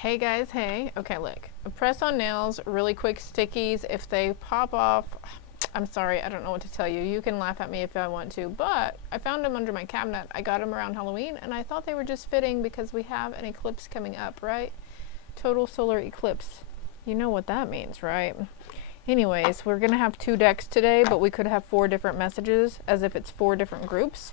Hey guys, hey. Okay, look. Press on nails, really quick stickies. If they pop off, I'm sorry, I don't know what to tell you. You can laugh at me if I want to, but I found them under my cabinet. I got them around Halloween, and I thought they were just fitting because we have an eclipse coming up, right? Total solar eclipse. You know what that means, right? Anyways, we're going to have 2 decks today, but we could have 4 different messages, as if it's 4 different groups.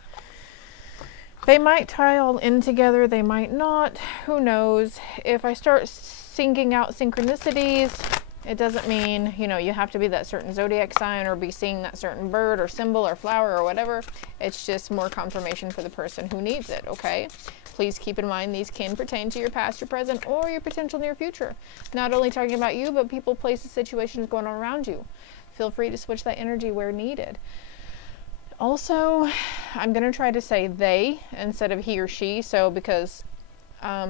They might tie all in together, they might not, who knows. If I start singing out synchronicities, it doesn't mean, you know, you have to be that certain zodiac sign or be seeing that certain bird or symbol or flower or whatever. It's just more confirmation for the person who needs it, okay? Please keep in mind these can pertain to your past, your present, or your potential near future. Not only talking about you, but people, places, situations going on around you. Feel free to switch that energy where needed. Also, I'm going to try to say they instead of he or she, so because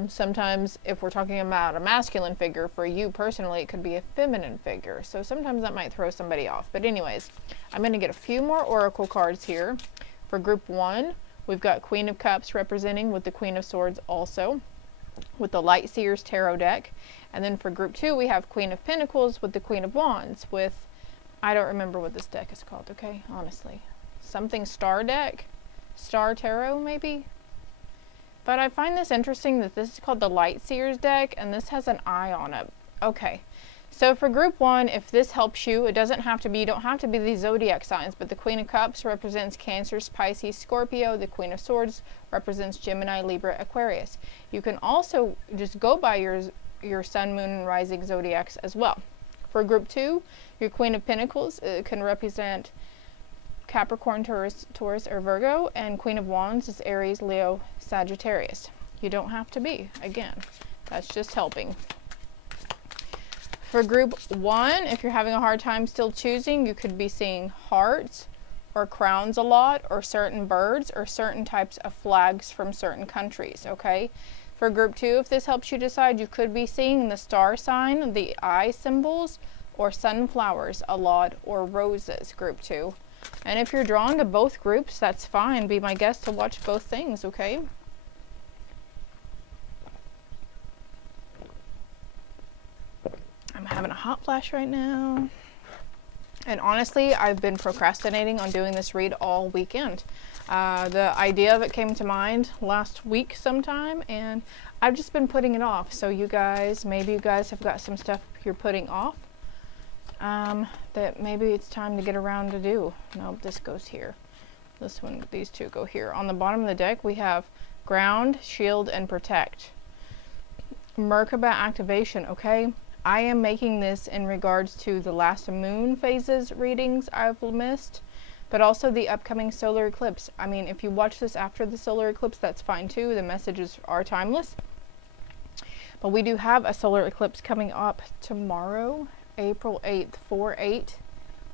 sometimes if we're talking about a masculine figure, for you personally, it could be a feminine figure. So sometimes that might throw somebody off. But anyways, I'm going to get a few more oracle cards here. For group 1, we've got Queen of Cups representing with the Queen of Swords also, with the Light Seers Tarot deck. And then for group 2, we have Queen of Pentacles with the Queen of Wands with, I don't remember what this deck is called, okay, honestly. Something Star deck? Star Tarot, maybe? But I find this interesting that this is called the Light Seers deck, and this has an eye on it. Okay, so for group 1, if this helps you, it doesn't have to be, you don't have to be these zodiac signs, but the Queen of Cups represents Cancer, Pisces, Scorpio. The Queen of Swords represents Gemini, Libra, Aquarius. You can also just go by your Sun, Moon, and Rising zodiacs as well. For group 2, your Queen of Pentacles can represent Capricorn, Taurus, or Virgo, and Queen of Wands is Aries, Leo, Sagittarius. You don't have to be, again, that's just helping. For group 1, if you're having a hard time still choosing, you could be seeing hearts or crowns a lot, or certain birds, or certain types of flags from certain countries, okay? For group 2, if this helps you decide, you could be seeing the star sign, the eye symbols, or sunflowers a lot, or roses, group 2. And if you're drawn to both groups, that's fine. Be my guest to watch both things, okay? I'm having a hot flash right now. And honestly, I've been procrastinating on doing this read all weekend. The idea of it came to mind last week sometime, and I've just been putting it off. So you guys, maybe you guys have got some stuff you're putting off. That maybe it's time to get around to do. Nope, this goes here. This one, these 2 go here. On the bottom of the deck, we have Ground, Shield, and Protect. Merkaba activation, okay? I am making this in regards to the last moon phases readings I've missed, but also the upcoming solar eclipse. I mean, if you watch this after the solar eclipse, that's fine too. The messages are timeless. But we do have a solar eclipse coming up tomorrow, April 8th, 4/8,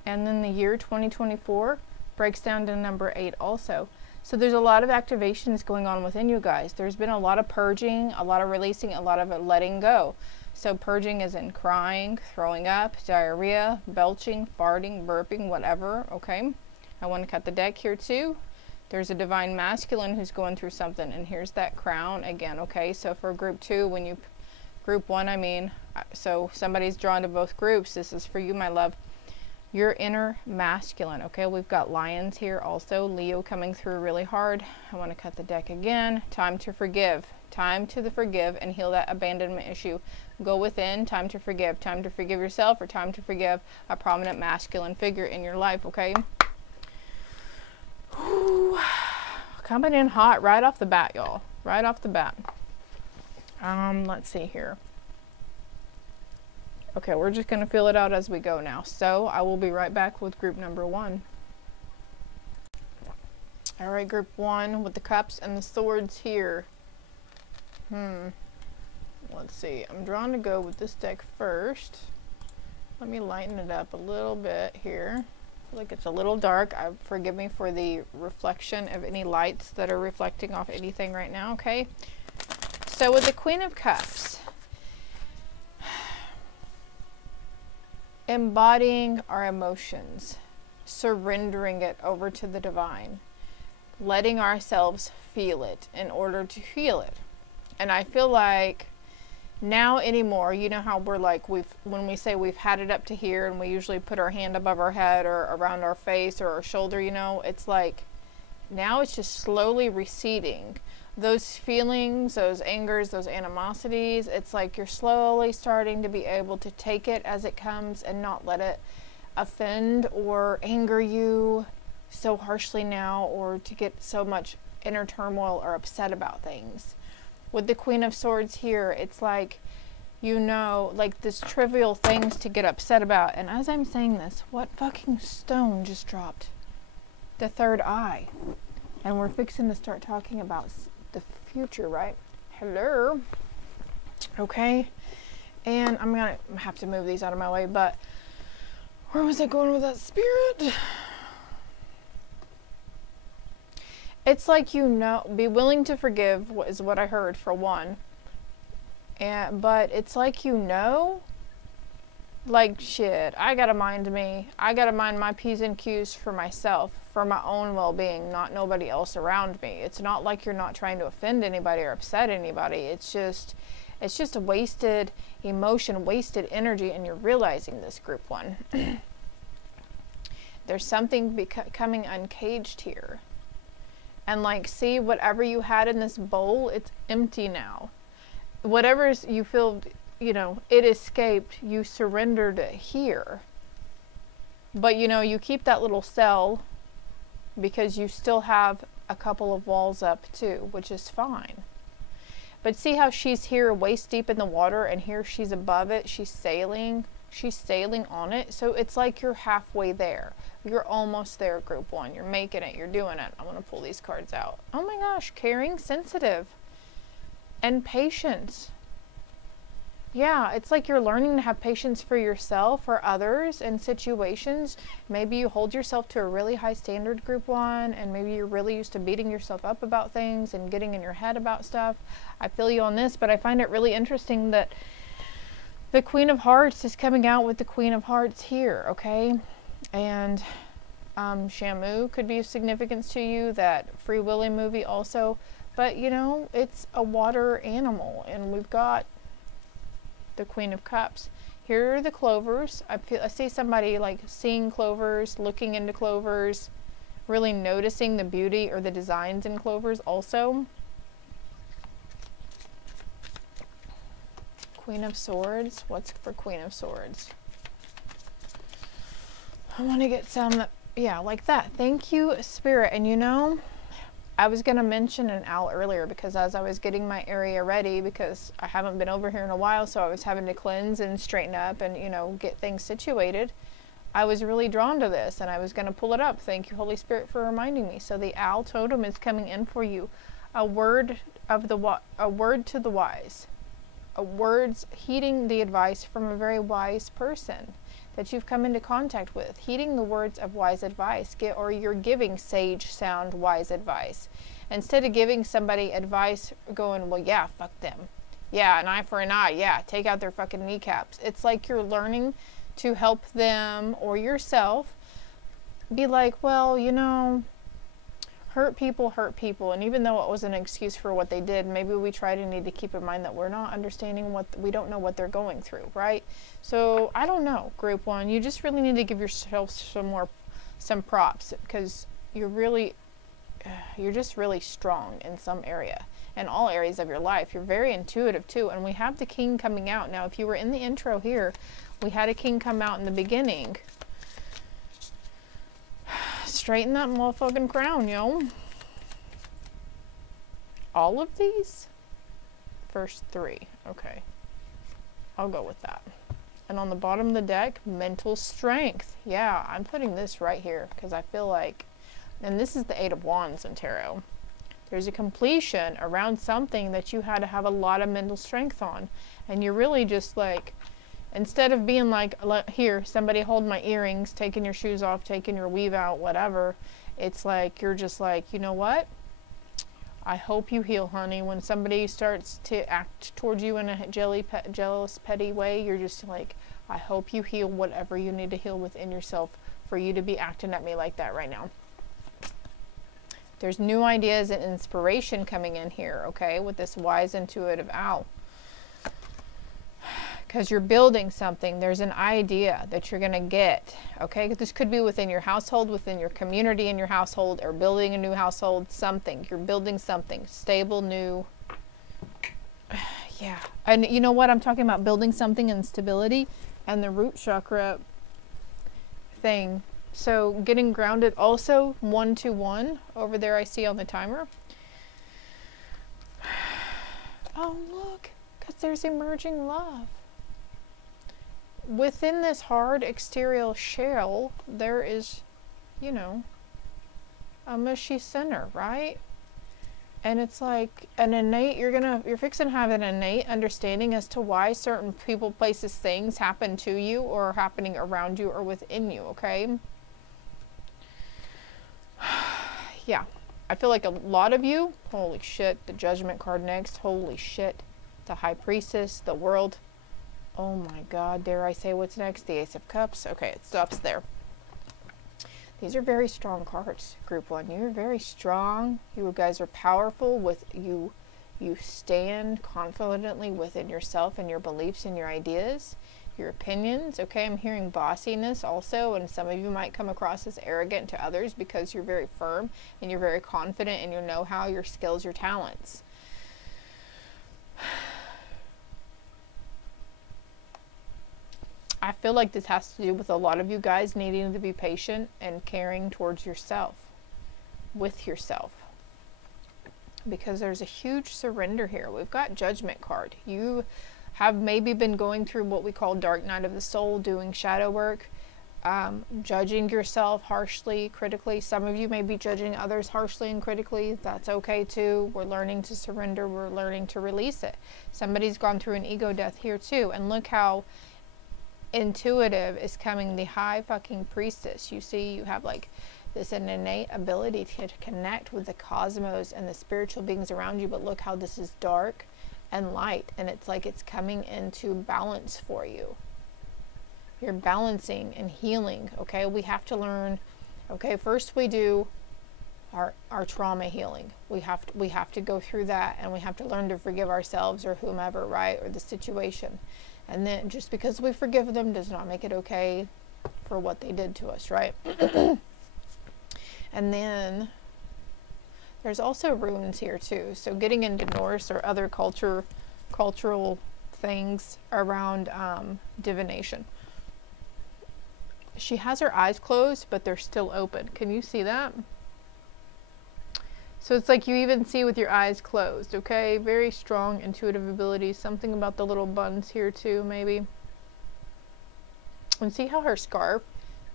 and then the year 2024 breaks down to number 8 also. So there's a lot of activations going on within you guys. There's been a lot of purging, a lot of releasing, a lot of letting go. So purging is in crying, throwing up, diarrhea, belching, farting, burping, whatever, okay? I want to cut the deck here too. There's a divine masculine who's going through something, and here's that crown again, okay? So for group 2, when you group 1, I mean, so somebody's drawn to both groups. This is for you, my love. Your inner masculine, okay? We've got lions here also. Leo coming through really hard. I want to cut the deck again. Time to forgive. Time to forgive and heal that abandonment issue. Go within. Time to forgive. Time to forgive yourself, or time to forgive a prominent masculine figure in your life, okay? Whew. Coming in hot right off the bat, y'all. Right off the bat. Let's see here. Okay, we're just going to feel it out as we go now. So I will be right back with group number 1. All right, group 1 with the cups and the swords here. Let's see. I'm drawn to go with this deck first. Let me lighten it up a little bit here. I feel like it's a little dark. Forgive me for the reflection of any lights that are reflecting off anything right now, okay? So with the Queen of Cups, embodying our emotions, surrendering it over to the divine, letting ourselves feel it in order to heal it. And I feel like now anymore, you know how we're like, when we say we've had it up to here, and we usually put our hand above our head or around our face or our shoulder, you know, it's like, now it's just slowly receding. Those feelings, those angers, those animosities, it's like you're slowly starting to be able to take it as it comes and not let it offend or anger you so harshly now, or to get so much inner turmoil or upset about things. With the Queen of Swords here, it's like, you know, like this trivial things to get upset about. And as I'm saying this, what fucking stone just dropped? The third eye. And we're fixing to start talking about the future, right? Hello. Okay. And I'm gonna have to move these out of my way, but where was I going with that spirit? It's like, you know, be willing to forgive is what I heard for one. But it's like, you know, like, shit, I gotta mind me. I gotta mind my P's and Q's for myself, for my own well-being, not nobody else around me. It's not like you're not trying to offend anybody or upset anybody. It's just a wasted emotion, wasted energy, and you're realizing this, group one. There's something becoming uncaged here. And like, see, whatever you had in this bowl, it's empty now. Whatever you feel, you know, it escaped, you surrendered it here. But you know, you keep that little cell because you still have a couple of walls up too, which is fine. But see how she's here waist deep in the water, and here she's above it, she's sailing on it. So it's like you're halfway there. You're almost there, group one. You're making it, you're doing it. I'm gonna pull these cards out. Oh my gosh, caring, sensitive, and patience. Yeah, it's like you're learning to have patience for yourself or others in situations. Maybe you hold yourself to a really high standard, group one, and maybe you're really used to beating yourself up about things and getting in your head about stuff. I feel you on this, but I find it really interesting that the Queen of Hearts is coming out with the Queen of Hearts here, okay? And Shamu could be of significance to you, that Free Willy movie also. But, you know, it's a water animal, and we've got the Queen of Cups. Here are the clovers. I see somebody like seeing clovers, looking into clovers, really noticing the beauty or the designs in clovers also. Queen of Swords. What's for Queen of Swords? I want to get some, yeah, like that. Thank you, Spirit. And you know, I was going to mention an owl earlier, because as I was getting my area ready, because I haven't been over here in a while, so I was having to cleanse and straighten up and, you know, get things situated. I was really drawn to this, and I was going to pull it up. Thank you, Holy Spirit, for reminding me. So the owl totem is coming in for you. A word to the wise. Words heeding the advice from a very wise person that you've come into contact with, heeding the words of wise advice, or you're giving sage, sound, wise advice. Instead of giving somebody advice going, well, yeah, fuck them. Yeah, an eye for an eye. Yeah, take out their fucking kneecaps. It's like you're learning to help them or yourself be like, well, you know, hurt people. And even though it was an excuse for what they did, maybe we try to need to keep in mind that we're not understanding we don't know what they're going through, right? So I don't know, group one, you just really need to give yourself some props, because you're just really strong in some area, in all areas of your life. You're very intuitive too. And we have the King coming out. Now, if you were in the intro here, we had a King come out in the beginning. Straighten that motherfucking crown, yo. All of these? First three. Okay. I'll go with that. And on the bottom of the deck, mental strength. Yeah, I'm putting this right here because I feel like, and this is the Eight of Wands in tarot. There's a completion around something that you had to have a lot of mental strength on. And you're really just like, instead of being like, here, somebody hold my earrings, taking your shoes off, taking your weave out, whatever, it's like, you're just like, you know what? I hope you heal, honey. When somebody starts to act towards you in a jealous, petty way, you're just like, I hope you heal whatever you need to heal within yourself for you to be acting at me like that right now. There's new ideas and inspiration coming in here, okay, with this wise, intuitive owl. because you're building something. There's an idea that you're going to get, okay? This could be within your household, within your community in your household, or building a new household, something. You're building something stable, new. Yeah. And you know what? I'm talking about building something in stability and the root chakra thing. So getting grounded also 1-1 over there I see on the timer. Oh, look, because there's emerging love. Within this hard exterior shell, there is, you know, a mushy center, right? And it's like an innate, you're fixing to have an innate understanding as to why certain people, places, things happen to you or are happening around you or within you, okay? Yeah, I feel like a lot of you, holy shit, the Judgment card next, holy shit, the High Priestess, the World. Oh my God, dare I say what's next? The Ace of Cups. Okay, it stops there. These are very strong cards, Group 1. You're very strong. You guys are powerful. You stand confidently within yourself and your beliefs and your ideas, your opinions. Okay, I'm hearing bossiness also, and some of you might come across as arrogant to others because you're very firm and you're very confident in your know-how, your skills, your talents. I feel like this has to do with a lot of you guys needing to be patient and caring towards yourself, with yourself. Because there's a huge surrender here. We've got Judgment card. You have maybe been going through what we call dark night of the soul, doing shadow work, judging yourself harshly, critically. Some of you may be judging others harshly and critically. That's okay too. We're learning to surrender. We're learning to release it. Somebody's gone through an ego death here too. And look how intuitive is coming, the High fucking Priestess. You see, you have like this an innate ability to connect with the cosmos and the spiritual beings around you, but look how this is dark and light, and it's like it's coming into balance for you. You're balancing and healing, okay? We have to learn, okay, first we do our trauma healing. We have to go through that, and we have to learn to forgive ourselves or whomever, right, or the situation. And then just because we forgive them does not make it okay for what they did to us, right? And then there's also runes here too. So getting into Norse or other cultural things around divination. She has her eyes closed, but they're still open. Can you see that? So it's like you even see with your eyes closed, okay? Very strong intuitive abilities. Something about the little buns here too, maybe. And see how her scarf,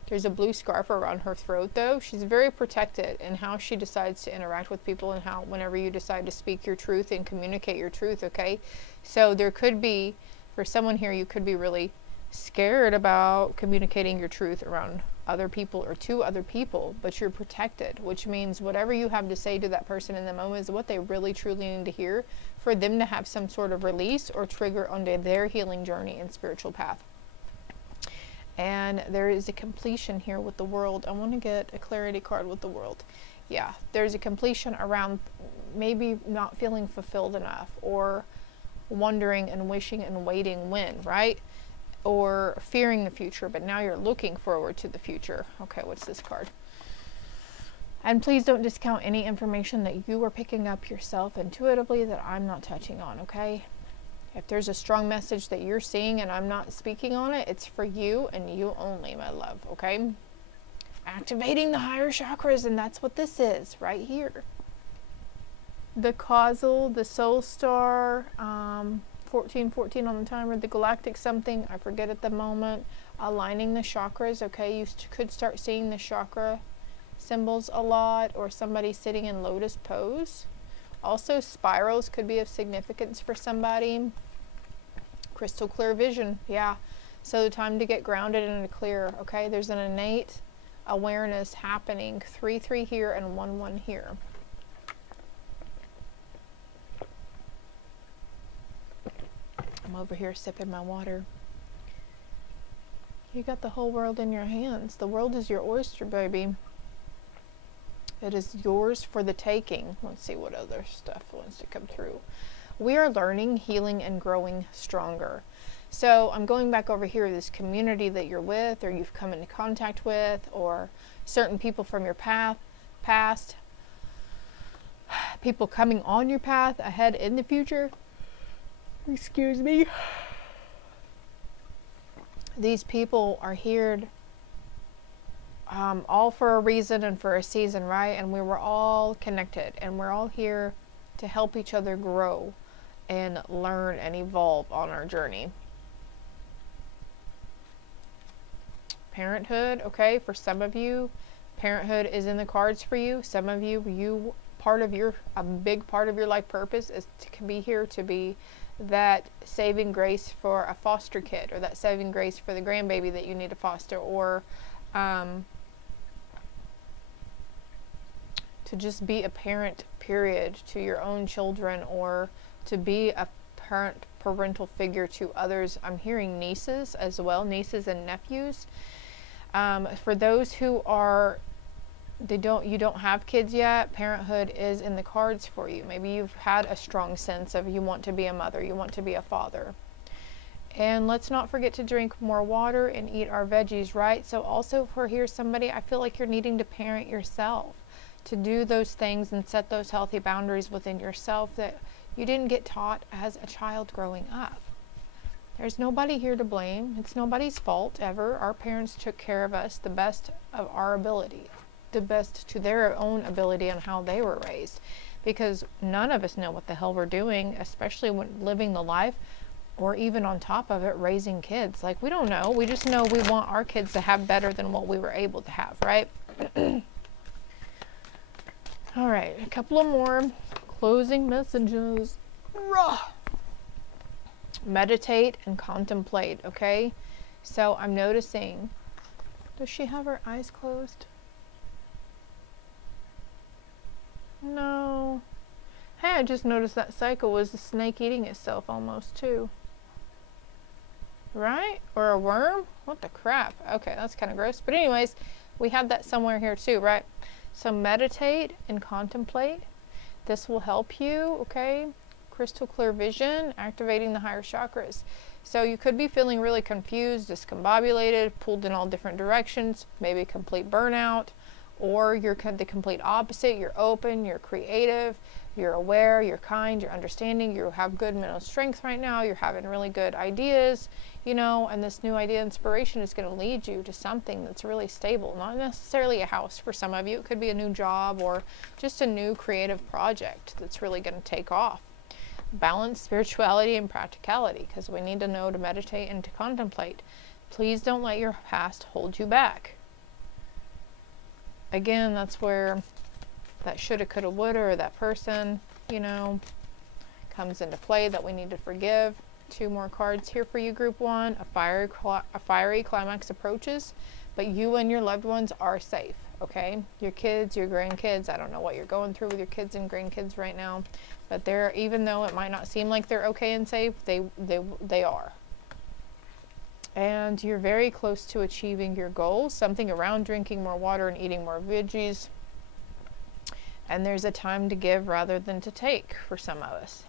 there's a blue scarf around her throat though. She's very protected in how she decides to interact with people and how, whenever you decide to speak your truth and communicate your truth, okay? So there could be, for someone here, you could be really scared about communicating your truth around other people or to other people, but you're protected, which means whatever you have to say to that person in the moment is what they really truly need to hear for them to have some sort of release or trigger onto their healing journey and spiritual path. And there is a completion here with the World. I want to get a clarity card with the World. Yeah, there's a completion around maybe not feeling fulfilled enough, or wondering and wishing and waiting when, right? Or fearing the future, but now you're looking forward to the future. Okay, what's this card? And please don't discount any information that you are picking up yourself intuitively that I'm not touching on, okay? If there's a strong message that you're seeing and I'm not speaking on it, it's for you and you only, my love, okay? Activating the higher chakras, and that's what this is right here. The causal, the soul star, 1414 on the timer, the galactic something, I forget at the moment. Aligning the chakras, okay? You could start seeing the chakra symbols a lot, or somebody sitting in lotus pose. Also, spirals could be of significance for somebody. Crystal clear vision, yeah. So time to get grounded and to clear, okay? There's an innate awareness happening. 3-3 here and 1-1 here. I'm over here sipping my water. You got the whole world in your hands. The world is your oyster, baby. It is yours for the taking. Let's see what other stuff wants to come through. We are learning, healing, and growing stronger. So I'm going back over here, this community that you're with, or you've come into contact with, or certain people from your past, people coming on your path ahead in the future. Excuse me. These people are here all for a reason and for a season, right? And we were all connected, and we're all here to help each other grow and learn and evolve on our journey. Parenthood, okay, for some of you, parenthood is in the cards for you. Some of you, a big part of your life purpose is to be here to be that saving grace for a foster kid, or that saving grace for the grandbaby that you need to foster, or to just be a parent, period, to your own children, or to be a parental figure to others. I'm hearing nieces as well, nieces and nephews. For those who are, you don't have kids yet, parenthood is in the cards for you. Maybe you've had a strong sense of you want to be a mother, you want to be a father. And let's not forget to drink more water and eat our veggies, right? So also for here, somebody, I feel like you're needing to parent yourself, to do those things and set those healthy boundaries within yourself that you didn't get taught as a child growing up. There's nobody here to blame. It's nobody's fault ever. Our parents took care of us the best of our ability, the best to their own ability on how they were raised, because none of us know what the hell we're doing, especially when living the life, or even on top of it, raising kids. Like, we don't know. We just know we want our kids to have better than what we were able to have, right? All right, a couple of more closing messages. Meditate and contemplate, okay? So I'm noticing, does she have her eyes closed? No. Hey, I just noticed that cycle was the snake eating itself almost too. Right? Or a worm? What the crap? Okay, that's kind of gross. But anyways, we have that somewhere here too, right? So meditate and contemplate. This will help you, okay? Crystal clear vision, activating the higher chakras. So you could be feeling really confused, discombobulated, pulled in all different directions, maybe complete burnout, or you're the complete opposite. You're open, you're creative, you're aware, you're kind, you're understanding, you have good mental strength right now, you're having really good ideas, you know, and this new idea inspiration is going to lead you to something that's really stable. Not necessarily a house for some of you. It could be a new job or just a new creative project that's really going to take off. Balance spirituality and practicality, because we need to know to meditate and to contemplate. Please don't let your past hold you back. Again, that's where that shoulda, coulda, woulda, or that person, you know, comes into play that we need to forgive. Two more cards here for you, group one. A fiery climax approaches, but you and your loved ones are safe, okay? Your kids, your grandkids, I don't know what you're going through with your kids and grandkids right now, but they're, even though it might not seem like they're okay and safe, they are. And you're very close to achieving your goals, something around drinking more water and eating more veggies. And there's a time to give rather than to take for some of us.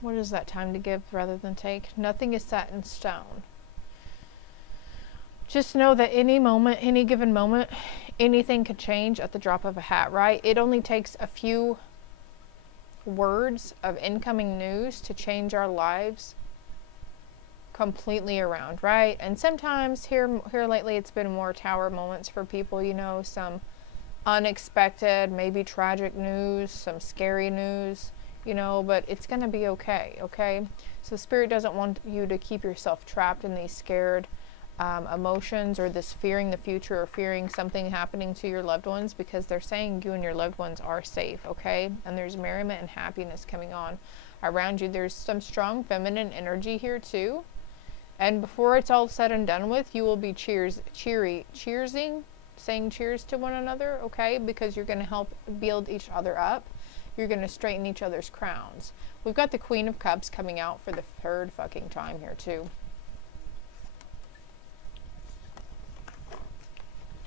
What is that time to give rather than take? Nothing is set in stone. Just know that any moment, any given moment, anything could change at the drop of a hat, right? It only takes a few words of incoming news to change our lives completely around, right? And sometimes here lately it's been more tower moments for people, you know, some unexpected, maybe tragic news, some scary news, you know, but it's going to be okay, okay? So Spirit doesn't want you to keep yourself trapped in these scared emotions, or this fearing the future, or fearing something happening to your loved ones, because they're saying you and your loved ones are safe, okay? And there's merriment and happiness coming on around you. There's some strong feminine energy here too. And before it's all said and done with, you will be cheersing, saying cheers to one another, okay? Because you're going to help build each other up. You're going to straighten each other's crowns. We've got the Queen of Cups coming out for the third fucking time here too.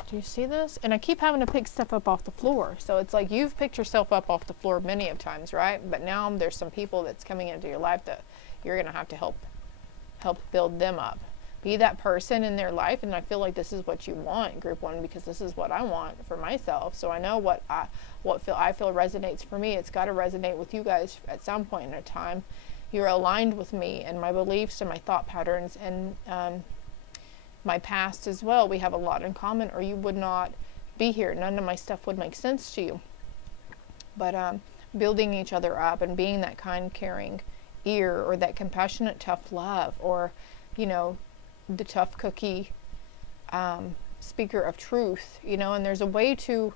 Do you see this? And I keep having to pick stuff up off the floor. So it's like you've picked yourself up off the floor many of times, right? But now there's some people that's coming into your life that you're going to have to help build them up. Be that person in their life, and I feel like this is what you want, group 1, because this is what I want for myself. So I know what I feel resonates for me. It's got to resonate with you guys at some point in time. You're aligned with me and my beliefs and my thought patterns and my past as well. We have a lot in common, or you would not be here. None of my stuff would make sense to you. But building each other up and being that kind, caring ear, or that compassionate, tough love, or, you know, the tough cookie speaker of truth, you know, and there's a way to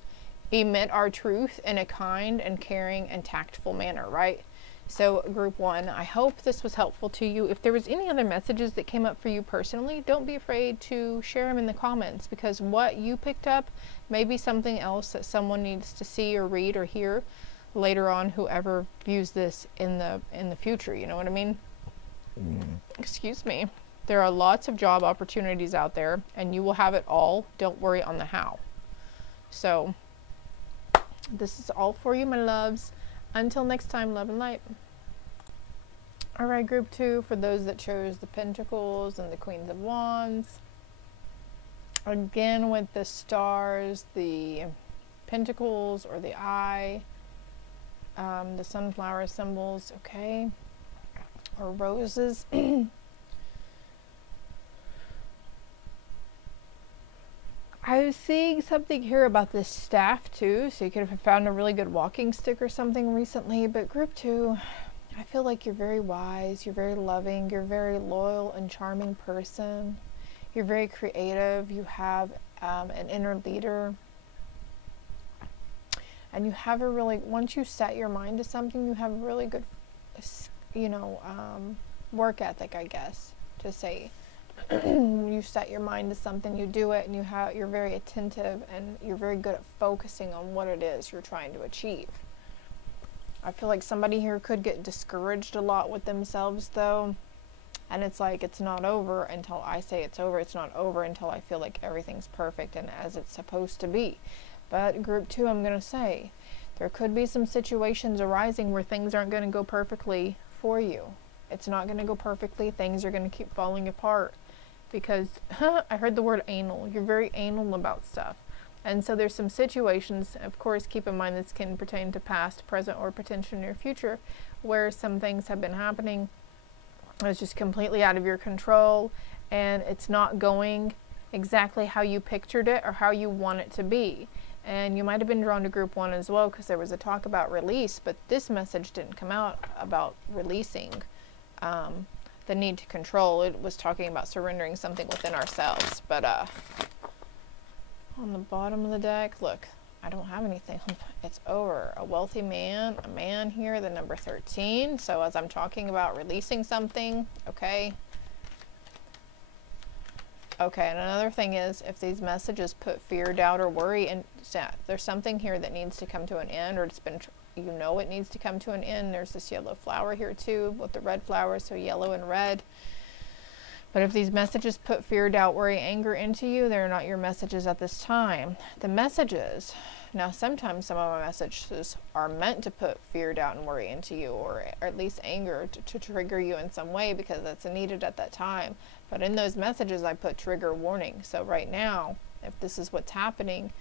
emit our truth in a kind and caring and tactful manner, right? So group 1, I hope this was helpful to you. If there was any other messages that came up for you personally, don't be afraid to share them in the comments, because what you picked up may be something else that someone needs to see or read or hear later on, whoever views this in the future, you know what I mean? Excuse me. There are lots of job opportunities out there, and you will have it all. Don't worry on the how. So this is all for you, my loves. Until next time, love and light. All right, group 2, for those that chose the Pentacles and the Queens of Wands. Again, with the stars, the Pentacles, or the eye, the sunflower symbols, okay, or roses. I was seeing something here about this staff too, so you could have found a really good walking stick or something recently. But group 2, I feel like you're very wise, you're very loving, you're a very loyal and charming person. You're very creative, you have an inner leader. And you have a really, once you set your mind to something, you have a really good, you know, work ethic, I guess, to say. You set your mind to something, you do it, and you're very attentive, and you're very good at focusing on what it is you're trying to achieve. I feel like somebody here could get discouraged a lot with themselves, though, and it's like, it's not over until I say it's over. It's not over until I feel like everything's perfect and as it's supposed to be. But group 2, I'm going to say, there could be some situations arising where things aren't going to go perfectly for you. It's not going to go perfectly. Things are going to keep falling apart. Because, I heard the word anal. You're very anal about stuff. And so there's some situations, of course, keep in mind this can pertain to past, present, or potential near future, where some things have been happening that's just completely out of your control, and it's not going exactly how you pictured it or how you want it to be. And you might have been drawn to group 1 as well, because there was a talk about release, but this message didn't come out about releasing the need to control. It was talking about surrendering something within ourselves. But on the bottom of the deck, look, I don't have anything. It's over. A wealthy man, a man here, the number 13. So as I'm talking about releasing something, okay. Okay, and another thing is, if these messages put fear, doubt, or worry, and there's something here that needs to come to an end, or it's been, you know, it needs to come to an end. There's this yellow flower here too, with the red flowers, so yellow and red. But if these messages put fear, doubt, worry, anger into you, they're not your messages at this time. The messages, now sometimes some of my messages are meant to put fear, doubt, and worry into you, or at least anger to trigger you in some way, because that's needed at that time. But in those messages, I put trigger warning. So right now, if this is what's happening,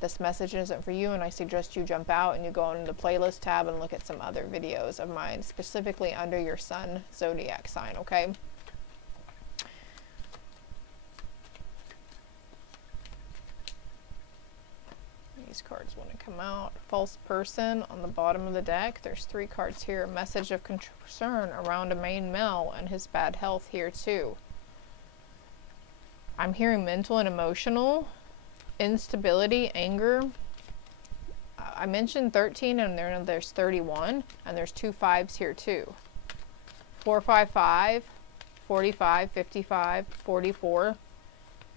this message isn't for you, and I suggest you jump out and you go into the playlist tab and look at some other videos of mine, specifically under your sun zodiac sign, okay? These cards want to come out. False person on the bottom of the deck. There's 3 cards here. Message of concern around a main male and his bad health here too. I'm hearing mental and emotional, instability, anger. I mentioned 13, and there's 31, and there's 2 5s here too. 455, 45, 55, 44,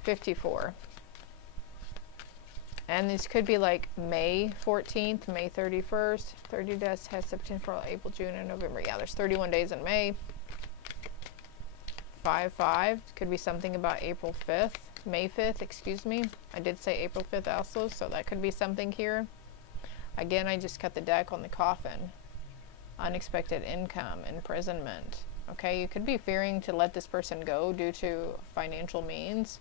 54. And these could be like May 14th, May 31st, 30 days, September, April, June, and November. Yeah, there's 31 days in May. 5-5, could be something about April 5th, May 5th, excuse me. I did say April 5th also, so that could be something here. Again, I just cut the deck on the coffin. unexpected income, imprisonment. Okay, you could be fearing to let this person go due to financial means.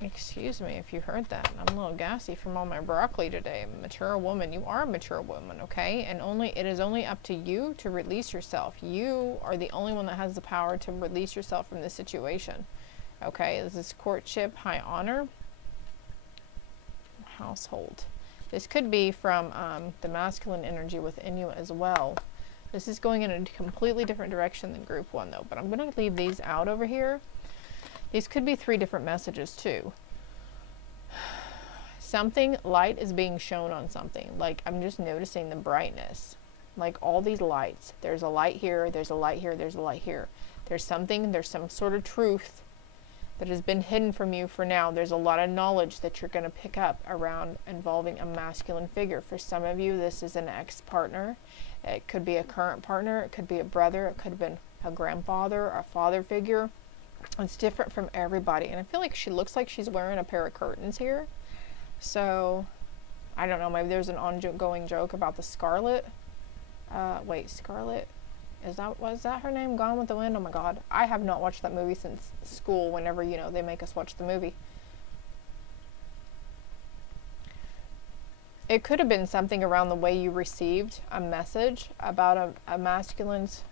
Excuse me if you heard that. I'm a little gassy from all my broccoli today. Mature woman, you are a mature woman, okay? And it is only up to you to release yourself. You are the only one that has the power to release yourself from this situation. Okay, this is courtship, high honor, household. This could be from the masculine energy within you as well. This is going in a completely different direction than group 1 though, but I'm going to leave these out over here. These could be 3 different messages too. Something light is being shown on something. Like, I'm just noticing the brightness. Like all these lights. There's a light here, there's a light here, there's a light here. There's some sort of truth that has been hidden from you for now. There's a lot of knowledge that you're going to pick up around involving a masculine figure. For some of you, this is an ex-partner. It could be a current partner. It could be a brother. It could have been a grandfather or a father figure. It's different from everybody, and I feel like she looks like she's wearing a pair of curtains here. So I don't know, maybe there's an ongoing joke about the Scarlet. Wait, Scarlet, was that her name? Gone with the Wind? Oh my god, I have not watched that movie since school, whenever, you know, they make us watch the movie. It could have been something around the way you received a message about a masculine's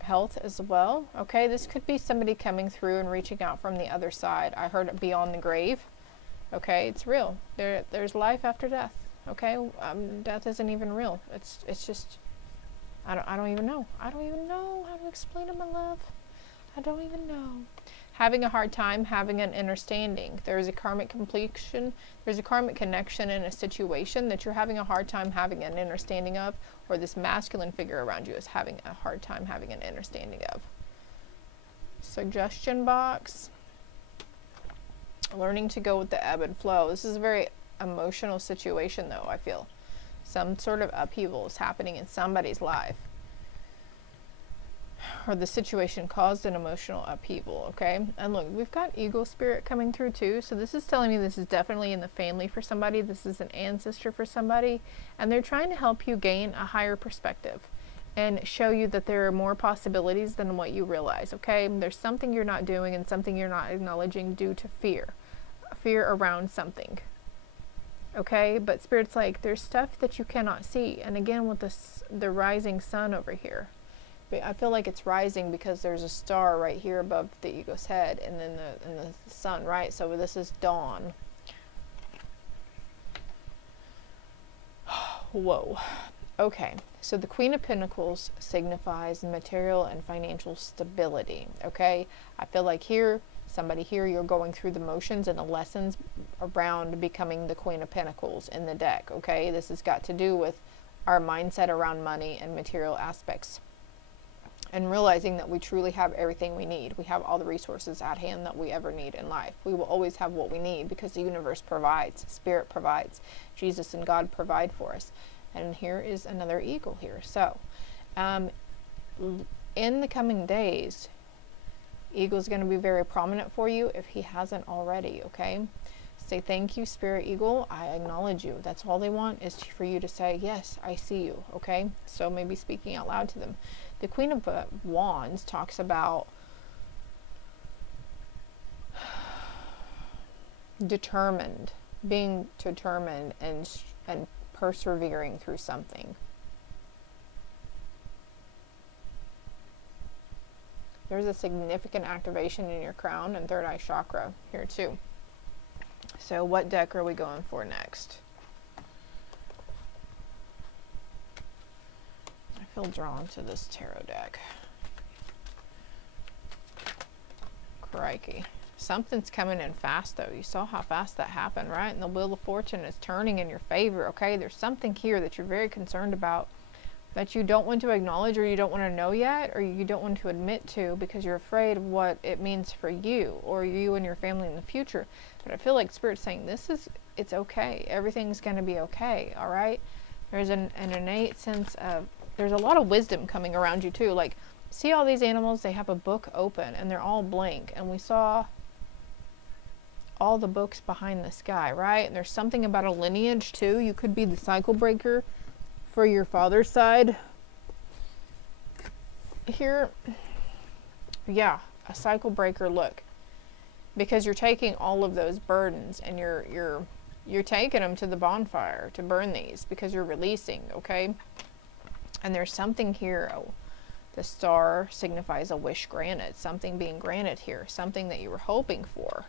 health as well. Okay, this could be somebody coming through and reaching out from the other side. I heard it beyond the grave. Okay, it's real. There's life after death. Okay, death isn't even real. It's just, I don't even know. I don't even know how to explain it, my love. I don't even know. Having a hard time having an understanding. There's a karmic completion. There's a karmic connection in a situation that you're having a hard time having an understanding of, or this masculine figure around you is having a hard time having an understanding of. Suggestion box. Learning to go with the ebb and flow. This is a very emotional situation though, I feel. Some sort of upheaval is happening in somebody's life. Or the situation caused an emotional upheaval, okay? And look, we've got eagle spirit coming through too. So this is telling me this is definitely in the family for somebody. This is an ancestor for somebody. And they're trying to help you gain a higher perspective and show you that there are more possibilities than what you realize, okay? There's something you're not doing and something you're not acknowledging due to fear. Fear around something. Okay? But Spirit's like, there's stuff that you cannot see. And again, with the rising sun over here. I feel like it's rising because there's a star right here above the ego's head, and then the sun, right? So this is dawn. Whoa. Okay, so the Queen of Pentacles signifies material and financial stability, okay? I feel like here, somebody here, you're going through the motions and the lessons around becoming the Queen of Pentacles in the deck, okay? This has got to do with our mindset around money and material aspects. And realizing that we truly have everything we need. We have all the resources at hand that we ever need in life. We will always have what we need because the universe provides, Spirit provides, Jesus and God provide for us. And here is another eagle here. So, in the coming days, eagle is going to be very prominent for you if he hasn't already, okay? Say, thank you, Spirit Eagle. I acknowledge you. That's all they want is for you to say, yes, I see you, okay? So maybe speaking out loud to them. The Queen of Wands talks about being determined and persevering through something. There's a significant activation in your crown and third eye chakra here too. So what deck are we going for next? I feel drawn to this tarot deck. Crikey. Something's coming in fast though. You saw how fast that happened, right? And the Wheel of Fortune is turning in your favor, okay? There's something here that you're very concerned about that you don't want to acknowledge, or you don't want to know yet, or you don't want to admit to because you're afraid of what it means for you or you and your family in the future. But I feel like Spirit's saying it's okay. Everything's going to be okay, all right? There's an innate sense of, there's a lot of wisdom coming around you too. Like, see all these animals, they have a book open and they're all blank. And we saw all the books behind this guy, right? And there's something about a lineage too. You could be the cycle breaker for your father's side here. Yeah, a cycle breaker, look. Because you're taking all of those burdens and you're taking them to the bonfire to burn these, because you're releasing, okay? And there's something here. Oh, the star signifies a wish granted, something being granted here, something that you were hoping for.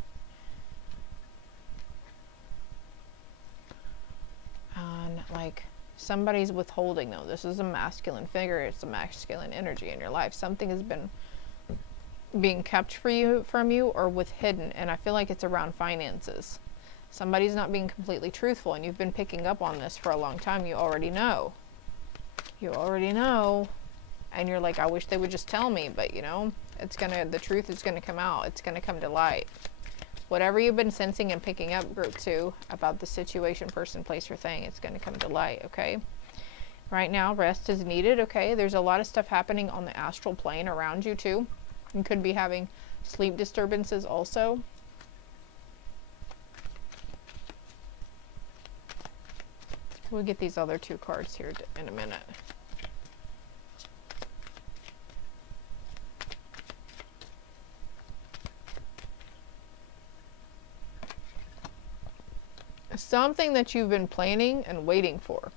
And like somebody's withholding, though. This is a masculine figure. It's a masculine energy in your life. Something has been being kept from you or with hidden, and I feel like it's around finances. Somebody's not being completely truthful, and you've been picking up on this for a long time. You already know. You already know. And you're like, I wish they would just tell me, but you know, it's gonna, the truth is gonna come out. It's gonna come to light. Whatever you've been sensing and picking up, group 2, about the situation, person, place, or thing, it's gonna come to light, okay? Right now, rest is needed, okay? There's a lot of stuff happening on the astral plane around you too. You could be having sleep disturbances also. We'll get these other 2 cards here in a minute. Something that you've been planning and waiting for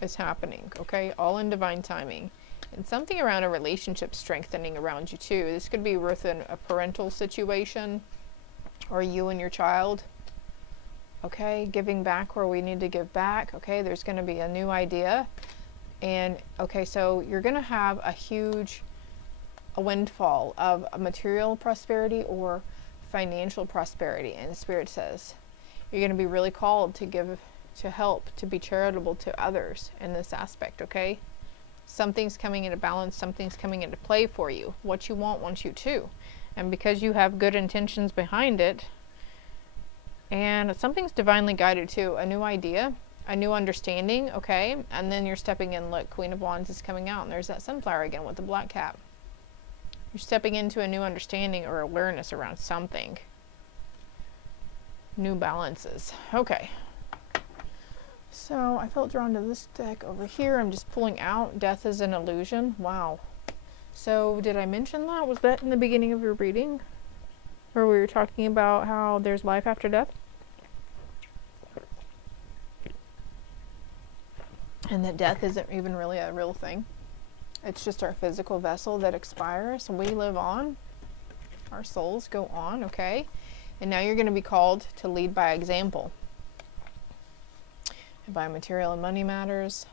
is happening, okay? All in divine timing. And something around a relationship strengthening around you too. This could be within a parental situation, or you and your child. Okay, giving back where we need to give back. Okay, there's going to be a new idea. And okay, so you're going to have a windfall of a material prosperity or financial prosperity. And the Spirit says you're going to be really called to give, to help, to be charitable to others in this aspect, okay? Something's coming into balance, something's coming into play for you. What you wants you to. And because you have good intentions behind it, and something's divinely guided too, a new idea, a new understanding, okay? And then you're stepping in, look, Queen of Wands is coming out, and there's that sunflower again with the black cap. You're stepping into a new understanding or awareness around something. New balances. Okay. So I felt drawn to this deck over here. I'm just pulling out Death is an Illusion. Wow. So did I mention that? Was that in the beginning of your reading? Where we were talking about how there's life after death? And that death isn't even really a real thing. It's just our physical vessel that expires. We live on. Our souls go on, okay? And now you're going to be called to lead by example. By material and money matters.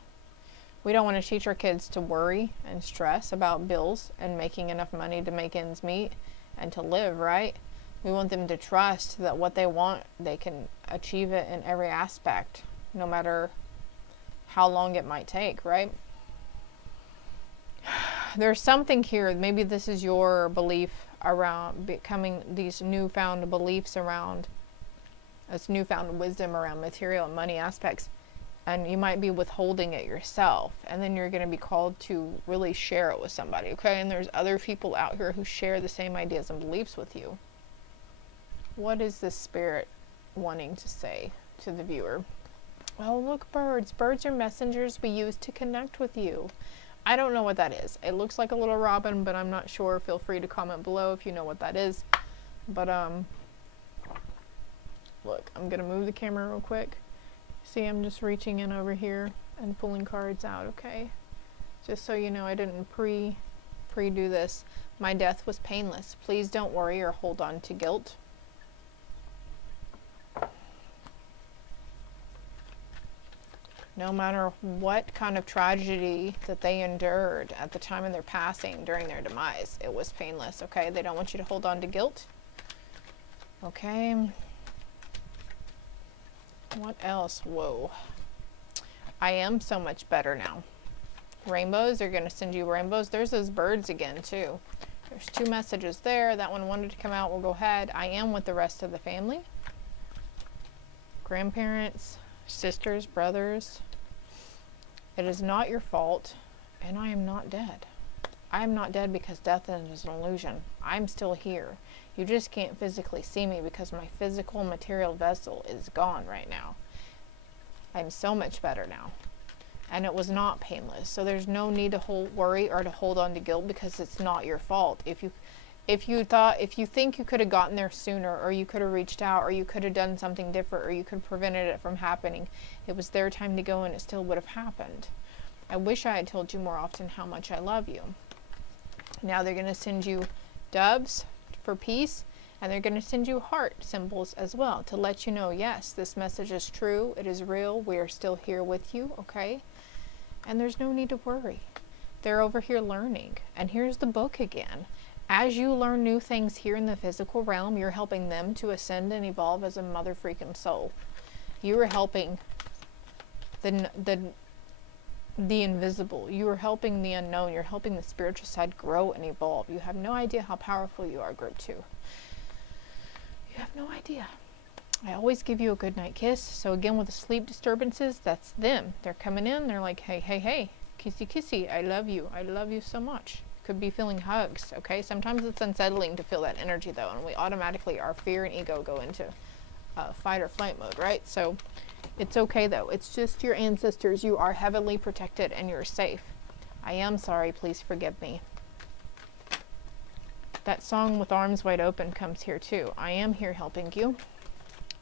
We don't want to teach our kids to worry and stress about bills and making enough money to make ends meet and to live, right? We want them to trust that what they want, they can achieve it in every aspect, no matter how long it might take, right? There's something here, maybe this is your belief around becoming these newfound beliefs around, this newfound wisdom around material and money aspects. And you might be withholding it yourself, and then you're going to be called to really share it with somebody, okay? And there's other people out here who share the same ideas and beliefs with you. What is this Spirit wanting to say to the viewer? Oh, look, birds. Birds are messengers we use to connect with you. I don't know what that is. It looks like a little robin, but I'm not sure. Feel free to comment below if you know what that is. But, look, I'm going to move the camera real quick. See, I'm just reaching in over here and pulling cards out, okay? Just so you know, I didn't pre-do this. My death was painless. Please don't worry or hold on to guilt. No matter what kind of tragedy that they endured at the time of their passing, during their demise, it was painless, okay? They don't want you to hold on to guilt. Okay. What else? Whoa. I am so much better now. Rainbows, they're going to send you rainbows. There's those birds again, too. There's 2 messages there. That one wanted to come out. We'll go ahead. I am with the rest of the family. Grandparents, sisters, brothers. It is not your fault, and I am not dead. I am not dead because death is an illusion. I'm still here. You just can't physically see me because my physical material vessel is gone right now. I'm so much better now. And it was not painless. So there's no need to worry or to hold on to guilt, because it's not your fault. If you think you could have gotten there sooner, or you could have reached out, or you could have done something different, or you could have prevented it from happening, it was their time to go and it still would have happened. I wish I had told you more often how much I love you. Now they're going to send you doves for peace, and they're going to send you heart symbols as well to let you know, yes, this message is true, it is real, we are still here with you, okay? And there's no need to worry. They're over here learning. And here's the book again. As you learn new things here in the physical realm, you're helping them to ascend and evolve as a mother freaking soul. You are helping the invisible. You are helping the unknown. You're helping the spiritual side grow and evolve. You have no idea how powerful you are, group 2. You have no idea. I always give you a good night kiss. So again, with the sleep disturbances, that's them. They're coming in. They're like, hey, hey, hey, kissy, kissy. I love you. I love you so much. Could be feeling hugs, okay? Sometimes it's unsettling to feel that energy though, and we automatically, our fear and ego go into fight or flight mode, right? So it's okay though. It's just your ancestors. You are heavily protected and you're safe. I am sorry. Please forgive me. That song with arms wide open comes here too. I am here helping you.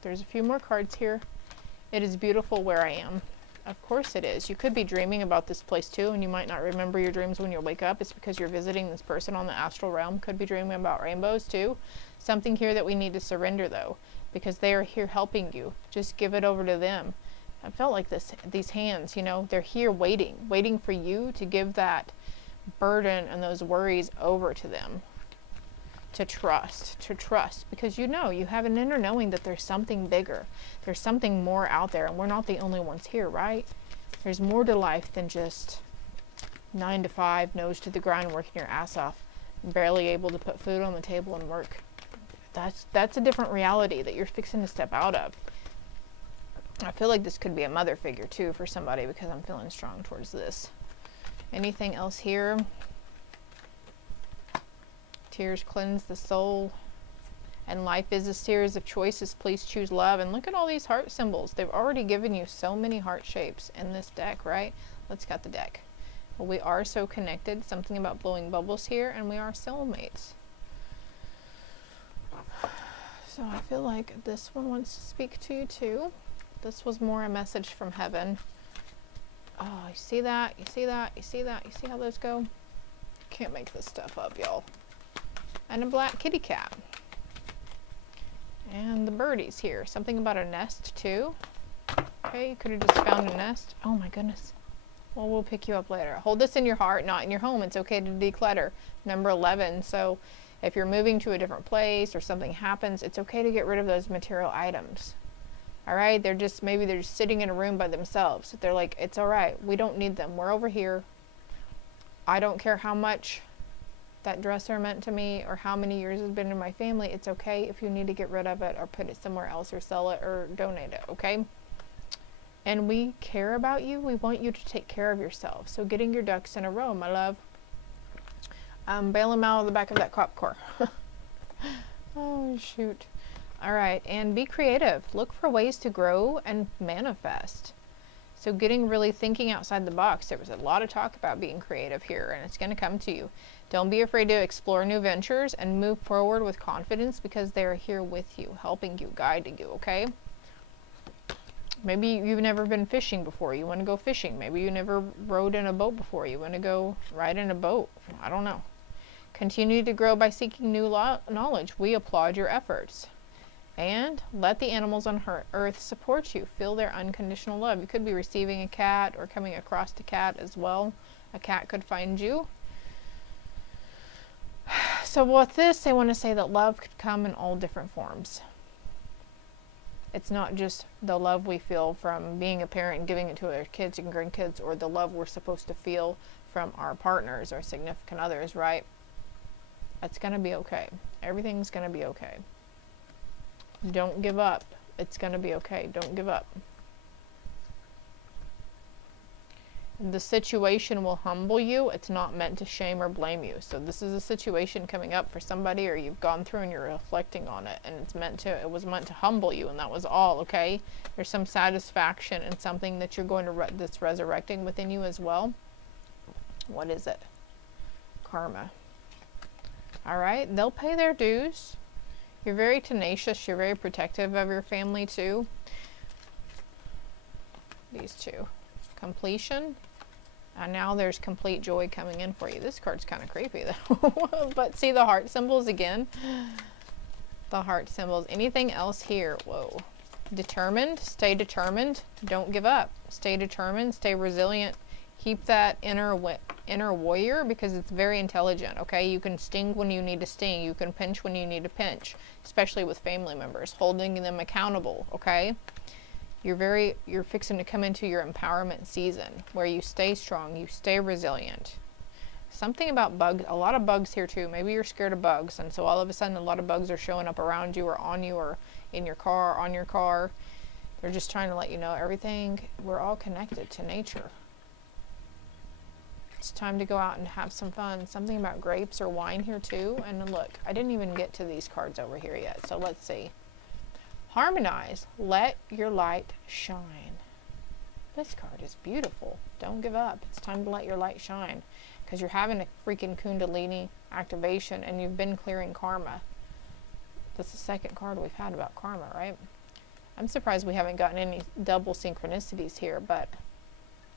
There's a few more cards here. It is beautiful where I am. Of course it is. You could be dreaming about this place too, and you might not remember your dreams when you wake up. It's because you're visiting this person on the astral realm. Could be dreaming about rainbows too. Something here that we need to surrender though, because they are here helping you. Just give it over to them. I felt like these hands, you know, they're here waiting for you to give that burden and those worries over to them. To trust, because you know, you have an inner knowing that there's something bigger. There's something more out there, and we're not the only ones here, right? There's more to life than just 9 to 5, nose to the grind, working your ass off, barely able to put food on the table and work. That's a different reality that you're fixing to step out of. I feel like this could be a mother figure too for somebody, because I'm feeling strong towards this. Anything else here? Tears cleanse the soul, and life is a series of choices. Please choose love. And look at all these heart symbols. They've already given you so many heart shapes in this deck, right? Let's cut the deck. Well, we are so connected. Something about blowing bubbles here, and we are soulmates. So I feel like this one wants to speak to you too. This was more a message from heaven. Oh, you see that? You see that? You see that? You see how those go? Can't make this stuff up, y'all. And a black kitty cat. And the birdies here. Something about a nest too. Okay, you could have just found a nest. Oh my goodness. Well, we'll pick you up later. Hold this in your heart, not in your home. It's okay to declutter. Number 11. So if you're moving to a different place or something happens, it's okay to get rid of those material items. All right, maybe they're just sitting in a room by themselves. They're like, it's all right. We don't need them. We're over here. I don't care how much that dresser meant to me or how many years it's been in my family. It's okay if you need to get rid of it or put it somewhere else or sell it or donate it, okay? And we care about you. We want you to take care of yourself. So getting your ducks in a row, my love. Bail them out of the back of that crop core. Oh, shoot. All right, and be creative. Look for ways to grow and manifest. So really thinking outside the box. There was a lot of talk about being creative here, and it's going to come to you. Don't be afraid to explore new ventures and move forward with confidence, because they're here with you, helping you, guiding you, okay? Maybe you've never been fishing before. You want to go fishing. Maybe you never rode in a boat before. You want to go ride in a boat. I don't know. Continue to grow by seeking new knowledge. We applaud your efforts. And let the animals on earth support you. Feel their unconditional love. You could be receiving a cat or coming across a cat as well. A cat could find you. So with this, I want to say that love could come in all different forms. It's not just the love we feel from being a parent and giving it to our kids and grandkids, or the love we're supposed to feel from our partners or significant others, right? It's going to be okay. Everything's going to be okay. Don't give up. It's going to be okay. Don't give up. The situation will humble you. It's not meant to shame or blame you. So this is a situation coming up for somebody, or you've gone through and you're reflecting on it, and it was meant to humble you, and that was all, okay? There's some satisfaction in something that you're going to that's resurrecting within you as well. What is it? Karma. All right, they'll pay their dues. You're very tenacious. You're very protective of your family too. These two. Completion. And now there's complete joy coming in for you. This card's kind of creepy though. But see the heart symbols again? The heart symbols. Anything else here? Whoa. Determined. Stay determined. Don't give up. Stay determined. Stay resilient. Keep that inner warrior, because it's very intelligent, okay? You can sting when you need to sting. You can pinch when you need to pinch, especially with family members, holding them accountable, okay? You're fixing to come into your empowerment season where you stay strong, you stay resilient. Something about bugs, a lot of bugs here too. Maybe you're scared of bugs, and so all of a sudden a lot of bugs are showing up around you or on you or in your car, on your car. They're just trying to let you know everything, we're all connected to nature. It's time to go out and have some fun. Something about grapes or wine here too. And look, I didn't even get to these cards over here yet, so let's see. Harmonize. Let your light shine. This card is beautiful. Don't give up. It's time to let your light shine, because you're having a freaking Kundalini activation and you've been clearing karma. That's the second card we've had about karma, right? I'm surprised we haven't gotten any double synchronicities here, but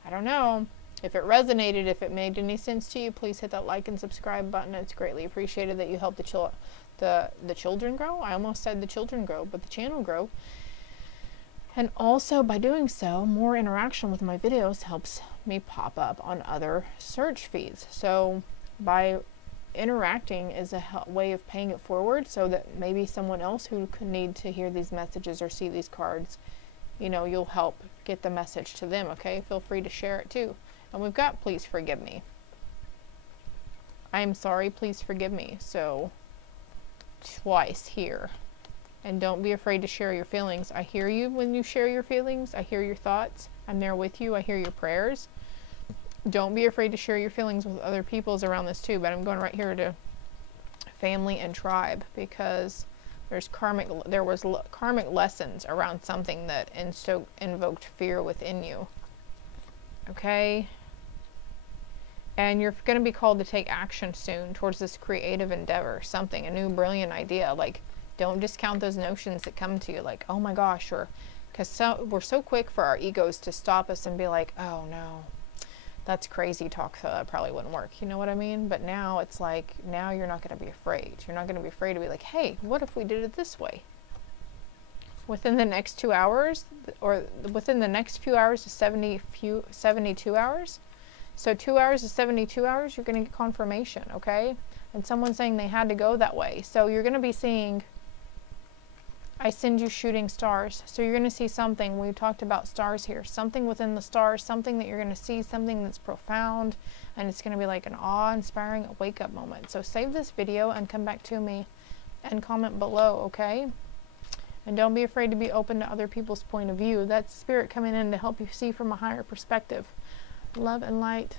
I don't know. If it resonated, if it made any sense to you, please hit that like and subscribe button. It's greatly appreciated that you help the children grow. I almost said the children grow, but the channel grow. And also, by doing so, more interaction with my videos helps me pop up on other search feeds. So by interacting is a way of paying it forward, so that maybe someone else who could need to hear these messages or see these cards, you know, you'll help get the message to them, okay? Feel free to share it too. And we've got please forgive me. I am sorry, please forgive me. So twice here. And don't be afraid to share your feelings. I hear you when you share your feelings. I hear your thoughts. I'm there with you. I hear your prayers. Don't be afraid to share your feelings with other people's around this too. But I'm going right here to family and tribe, because there was karmic lessons around something that invoked fear within you. Okay? And you're going to be called to take action soon towards this creative endeavor, something, a new brilliant idea. Like, don't discount those notions that come to you, like, oh my gosh, or because we're so quick for our egos to stop us and be like, oh no, that's crazy talk, so that probably wouldn't work. You know what I mean? But now it's like, now you're not going to be afraid. You're not going to be afraid to be like, hey, what if we did it this way? Within the next 2 hours, or within the next few hours to 72 hours. So 2 hours to 72 hours, you're going to get confirmation, okay? And someone saying they had to go that way. So you're going to be seeing, I send you shooting stars. So you're going to see something. We talked about stars here. Something within the stars, something that you're going to see, something that's profound. And it's going to be like an awe-inspiring wake-up moment. So save this video and come back to me and comment below, okay? And don't be afraid to be open to other people's point of view. That's spirit coming in to help you see from a higher perspective. Love and light.